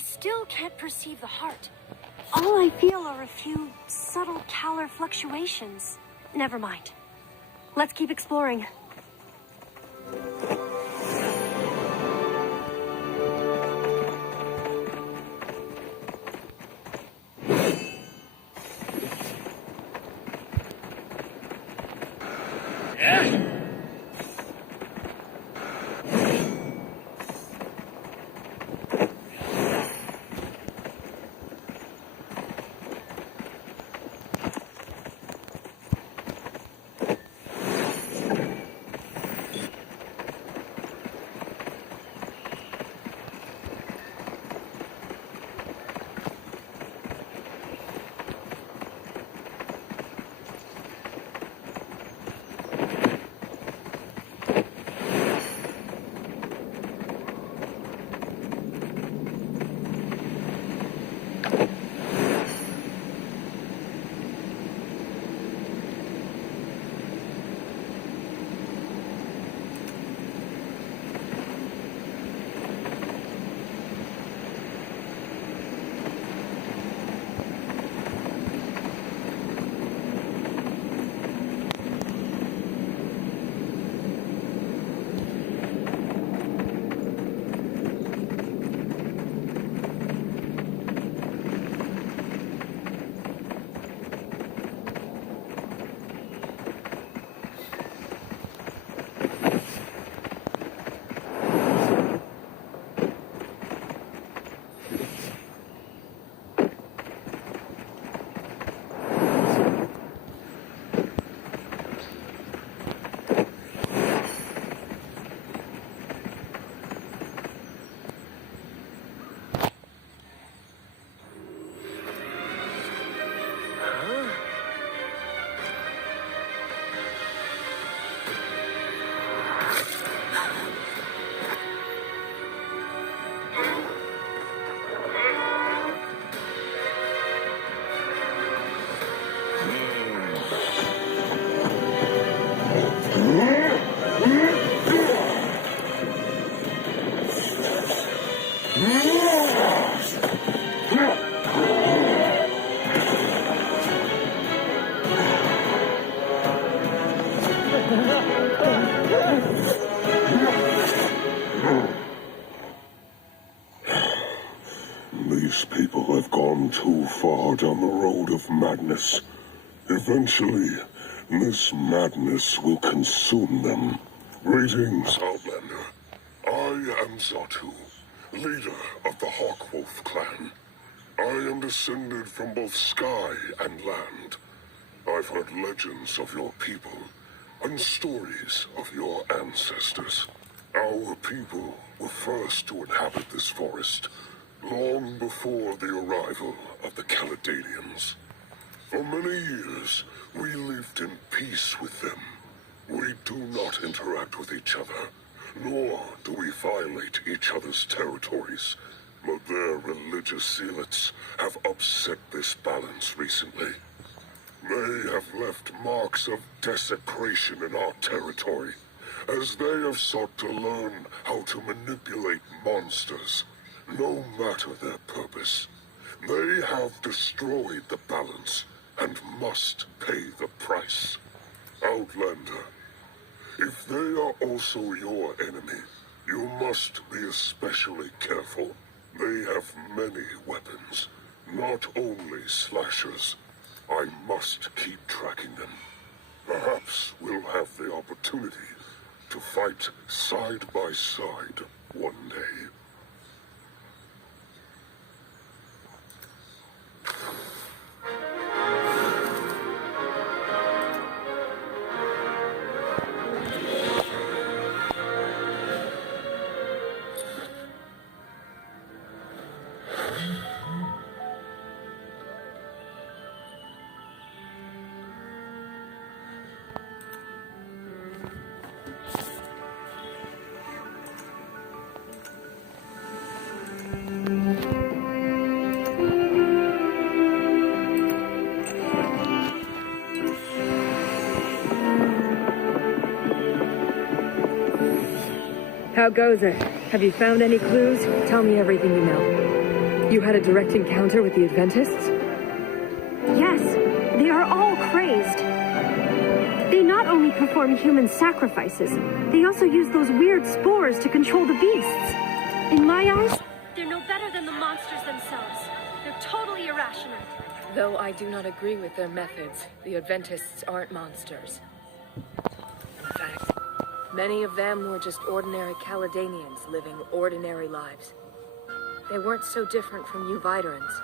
still can't perceive the heart. All I feel are a few subtle calor fluctuations. Never mind. Let's keep exploring. These people have gone too far down the road of madness. Eventually, this madness will consume them. Greetings, Outlander. I am Zatu, leader of the Hawkwolf clan. I am descended from both sky and land. I've heard legends of your people and stories of your ancestors. Our people were first to inhabit this forest, long before the arrival of the Caledonians. For many years, we lived in peace with them. We do not interact with each other, nor do we violate each other's territories. But their religious zealots have upset this balance recently. They have left marks of desecration in our territory, as they have sought to learn how to manipulate monsters, no matter their purpose. They have destroyed the balance, and must pay the price. Outlander, if they are also your enemy, you must be especially careful. They have many weapons, not only slashers. I must keep tracking them. Perhaps we'll have the opportunity to fight side by side one day. How goes it? Have you found any clues? Tell me everything you know. You had a direct encounter with the Adventists? Yes, they are all crazed. They not only perform human sacrifices, they also use those weird spores to control the beasts. In my eyes, they're no better than the monsters themselves. They're totally irrational. Though I do not agree with their methods, the Adventists aren't monsters. In fact, many of them were just ordinary Caledonians living ordinary lives. They weren't so different from you Viderans.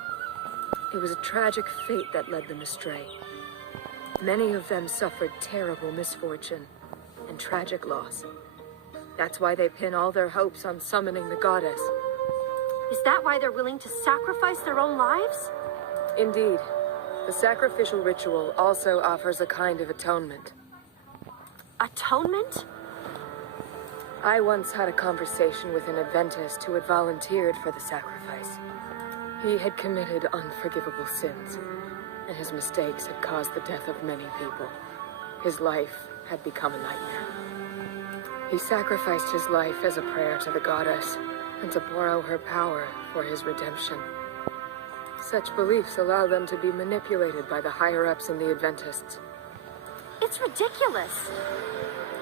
It was a tragic fate that led them astray. Many of them suffered terrible misfortune and tragic loss. That's why they pin all their hopes on summoning the goddess. Is that why they're willing to sacrifice their own lives? Indeed. The sacrificial ritual also offers a kind of atonement. Atonement? I once had a conversation with an Adventist who had volunteered for the sacrifice. He had committed unforgivable sins, and his mistakes had caused the death of many people. His life had become a nightmare. He sacrificed his life as a prayer to the goddess, and to borrow her power for his redemption. Such beliefs allow them to be manipulated by the higher-ups in the Adventists. It's ridiculous.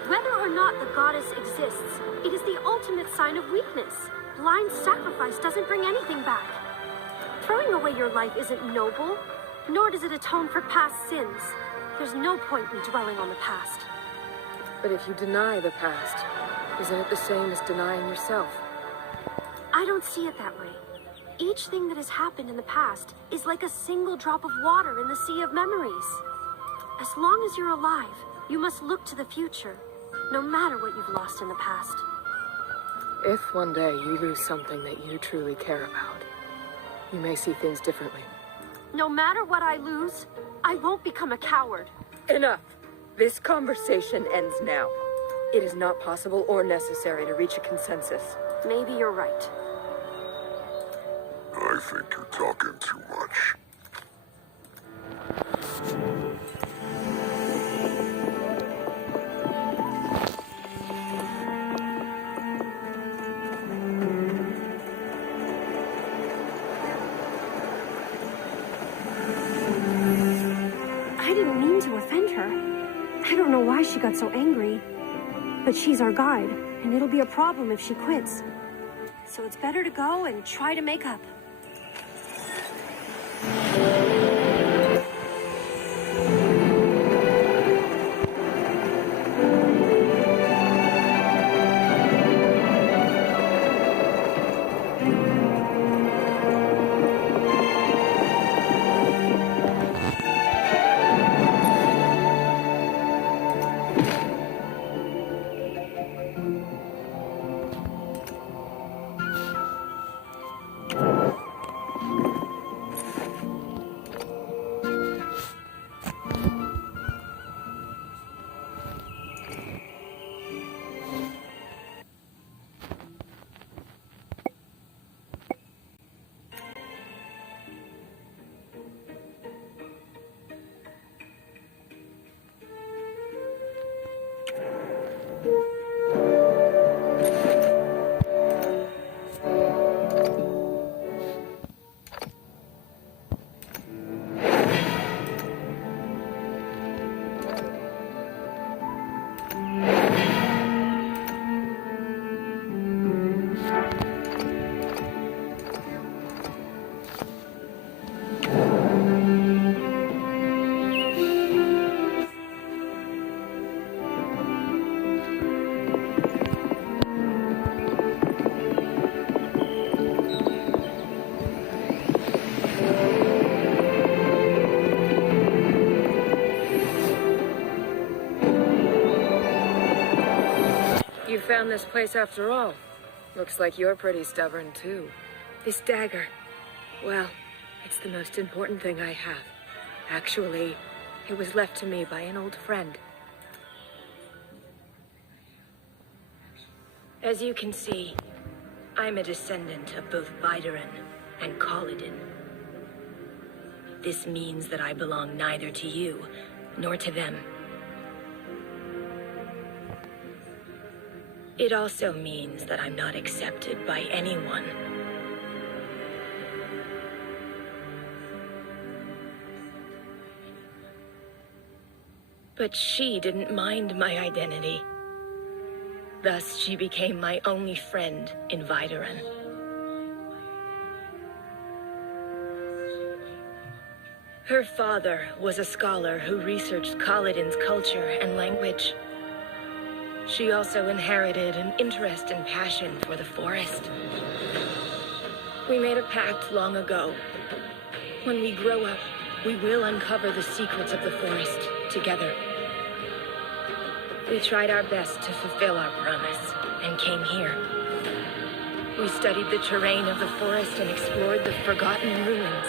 Whether or not the goddess exists, it is the ultimate sign of weakness. Blind sacrifice doesn't bring anything back. Throwing away your life isn't noble, nor does it atone for past sins. There's no point in dwelling on the past. But if you deny the past, isn't it the same as denying yourself? I don't see it that way. Each thing that has happened in the past is like a single drop of water in the sea of memories. As long as you're alive, you must look to the future, no matter what you've lost in the past. If one day you lose something that you truly care about, you may see things differently. No matter what I lose, I won't become a coward. Enough! This conversation ends now. It is not possible or necessary to reach a consensus. Maybe you're right. I think you're talking too much. I didn't mean to offend her. I don't know why she got so angry. But she's our guide, and it'll be a problem if she quits. So it's better to go and try to make up. You found this place after all. Looks like you're pretty stubborn, too. This dagger, well, it's the most important thing I have. Actually, it was left to me by an old friend. As you can see, I'm a descendant of both Videran and Kaladin. This means that I belong neither to you, nor to them. It also means that I'm not accepted by anyone. But she didn't mind my identity. Thus, she became my only friend in Videran. Her father was a scholar who researched Kaladin's culture and language. She also inherited an interest and passion for the forest. We made a pact long ago. When we grow up, we will uncover the secrets of the forest together. We tried our best to fulfill our promise and came here. We studied the terrain of the forest and explored the forgotten ruins.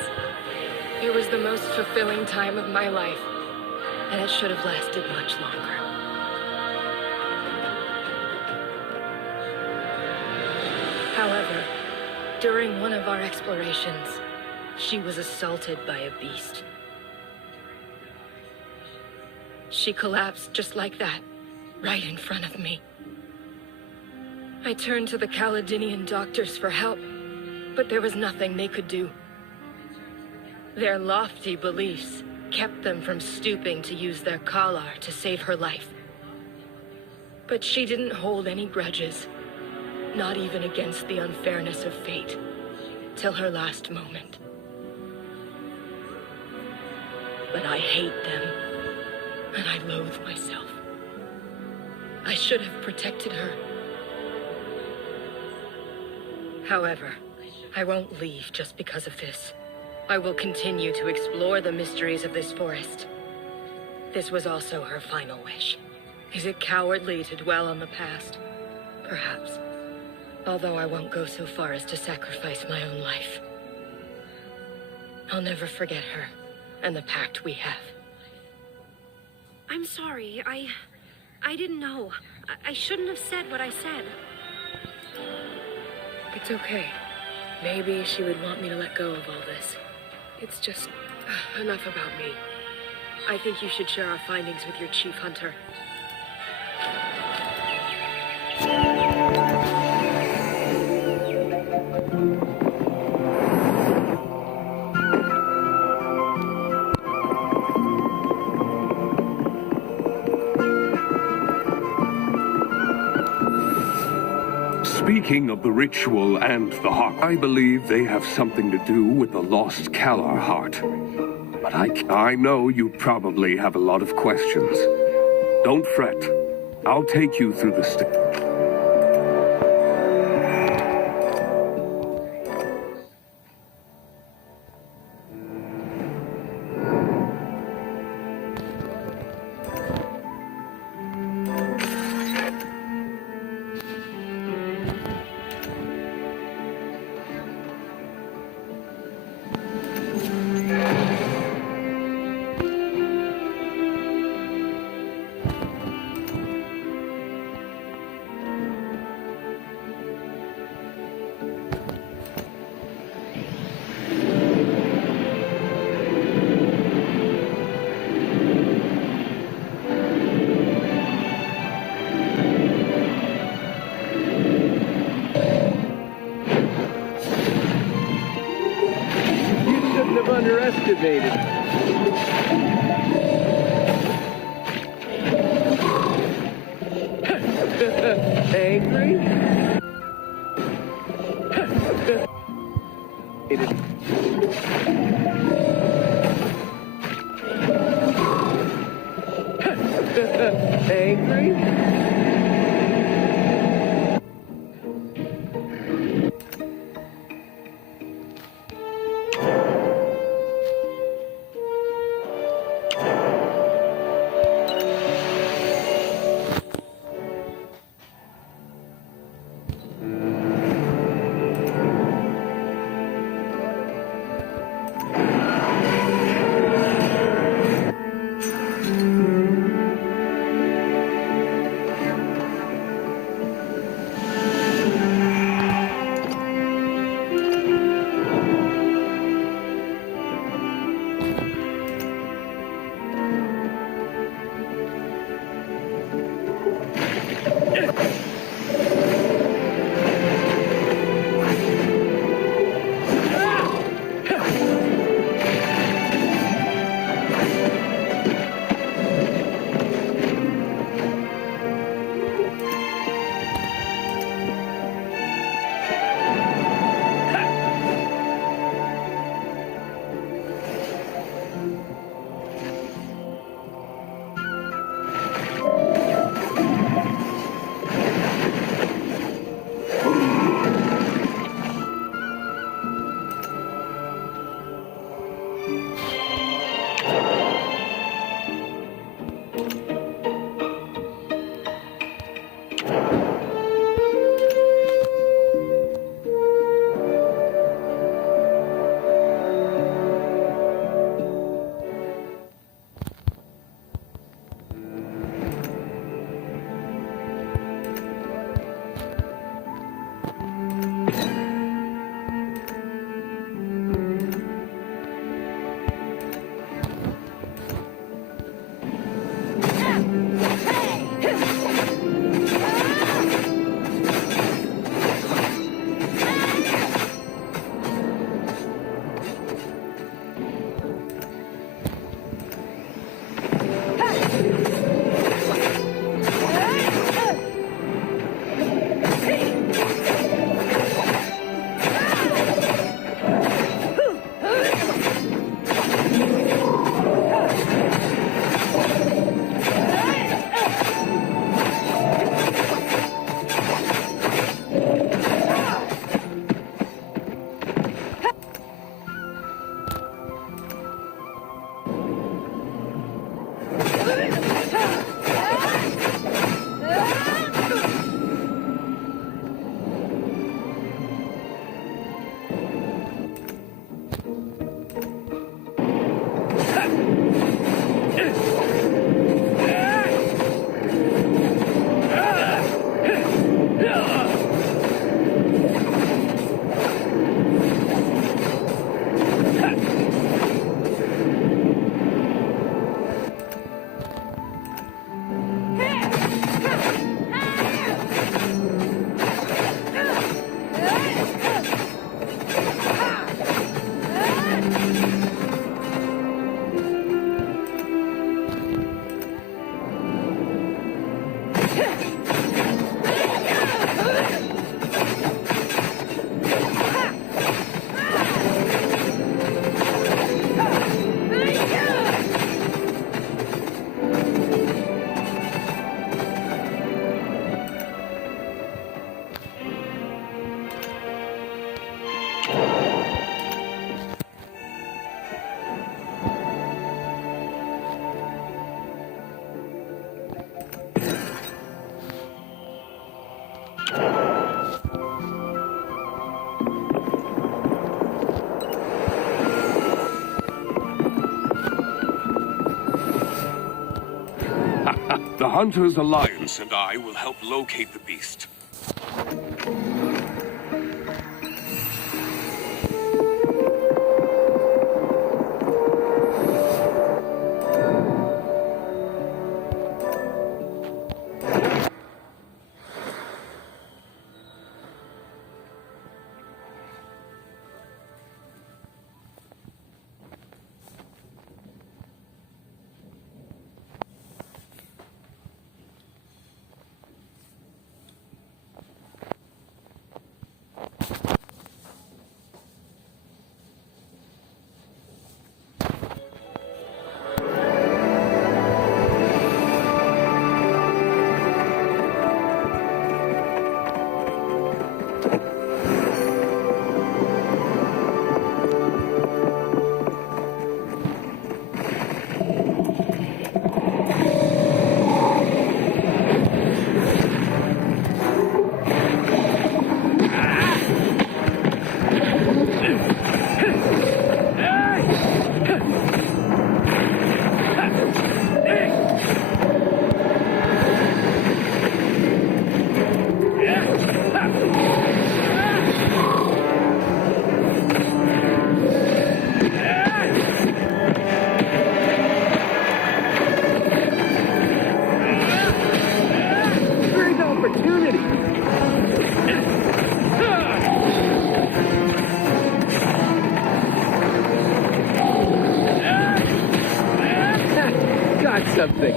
It was the most fulfilling time of my life, and it should have lasted much longer. However, during one of our explorations, she was assaulted by a beast. She collapsed just like that, right in front of me. I turned to the Caledonian doctors for help, but there was nothing they could do. Their lofty beliefs kept them from stooping to use their Kalar to save her life. But she didn't hold any grudges, not even against the unfairness of fate, till her last moment. But I hate them, and I loathe myself. I should have protected her. However, I won't leave just because of this. I will continue to explore the mysteries of this forest. This was also her final wish. Is it cowardly to dwell on the past? Perhaps. Although I won't go so far as to sacrifice my own life. I'll never forget her and the pact we have. I'm sorry. I didn't know. I shouldn't have said what I said. It's okay. Maybe she would want me to let go of all this. It's just enough about me. I think you should share our findings with your chief hunter. Speaking of the ritual and the heart, I believe they have something to do with the lost Kalar heart. But I know you probably have a lot of questions. Don't fret. I'll take you through the steps. Underestimated. Angry? It is. Angry? The Hunters Alliance and I will help locate the beast. Something.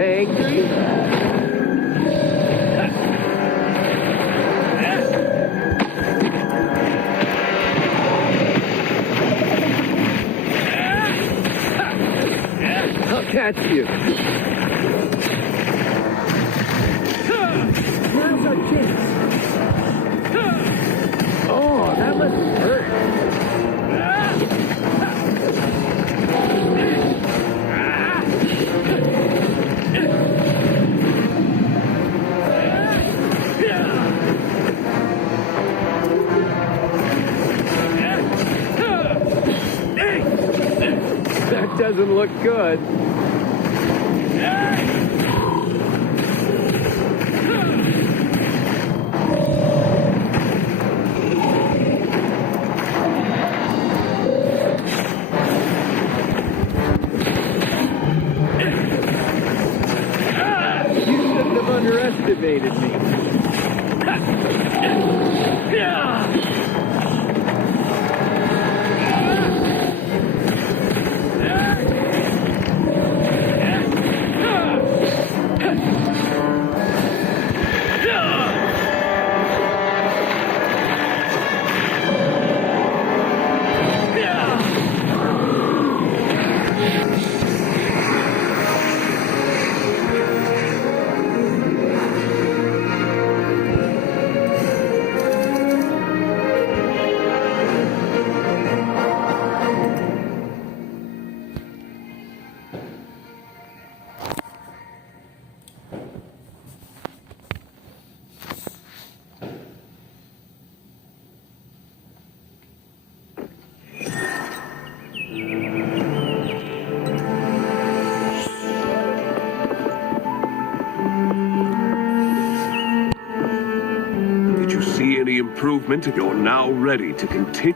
Angry? I'll catch you. Now's our chance. Oh, that must hurt. That doesn't look good. You shouldn't have underestimated me. Improvement, you're now ready to continue.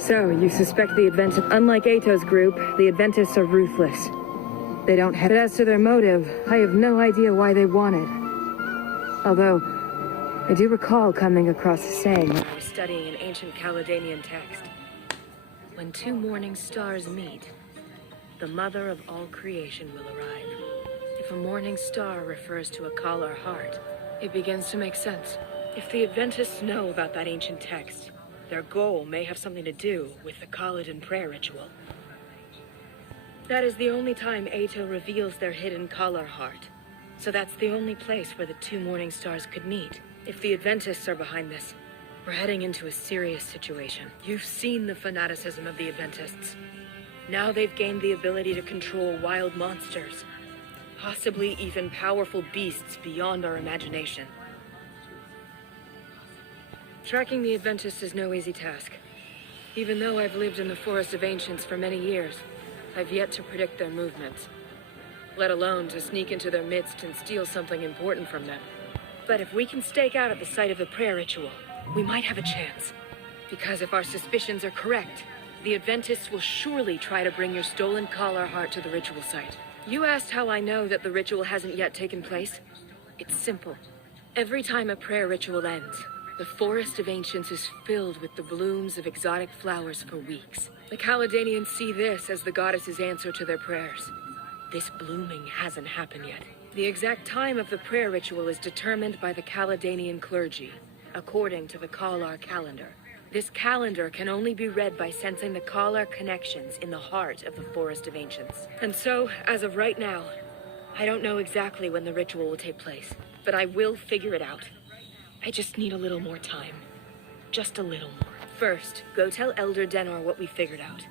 So, you suspect the Adventists. Unlike Ato's group, the Adventists are ruthless. They don't have it. As to their motive, I have no idea why they want it. Although, I do recall coming across a saying when I was studying an ancient Caledonian text. When two morning stars meet, the mother of all creation will arrive. If a morning star refers to a Kalar heart, it begins to make sense. If the Adventists know about that ancient text, their goal may have something to do with the Kaladin prayer ritual. That is the only time Ato reveals their hidden Kalar heart. So that's the only place where the two morning stars could meet. If the Adventists are behind this, we're heading into a serious situation. You've seen the fanaticism of the Adventists. Now they've gained the ability to control wild monsters, possibly even powerful beasts beyond our imagination. Tracking the Adventists is no easy task. Even though I've lived in the Forest of Ancients for many years, I've yet to predict their movements, let alone to sneak into their midst and steal something important from them. But if we can stake out at the site of the prayer ritual, we might have a chance. Because if our suspicions are correct, the Adventists will surely try to bring your stolen Kalar heart to the ritual site. You asked how I know that the ritual hasn't yet taken place? It's simple. Every time a prayer ritual ends, the Forest of Ancients is filled with the blooms of exotic flowers for weeks. The Caledonians see this as the goddess's answer to their prayers. This blooming hasn't happened yet. The exact time of the prayer ritual is determined by the Caledonian clergy, according to the Kalar calendar. This calendar can only be read by sensing the Kalar connections in the heart of the Forest of Ancients. And so, as of right now, I don't know exactly when the ritual will take place, but I will figure it out. I just need a little more time. Just a little more. First, go tell Elder Denor what we figured out.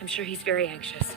I'm sure he's very anxious.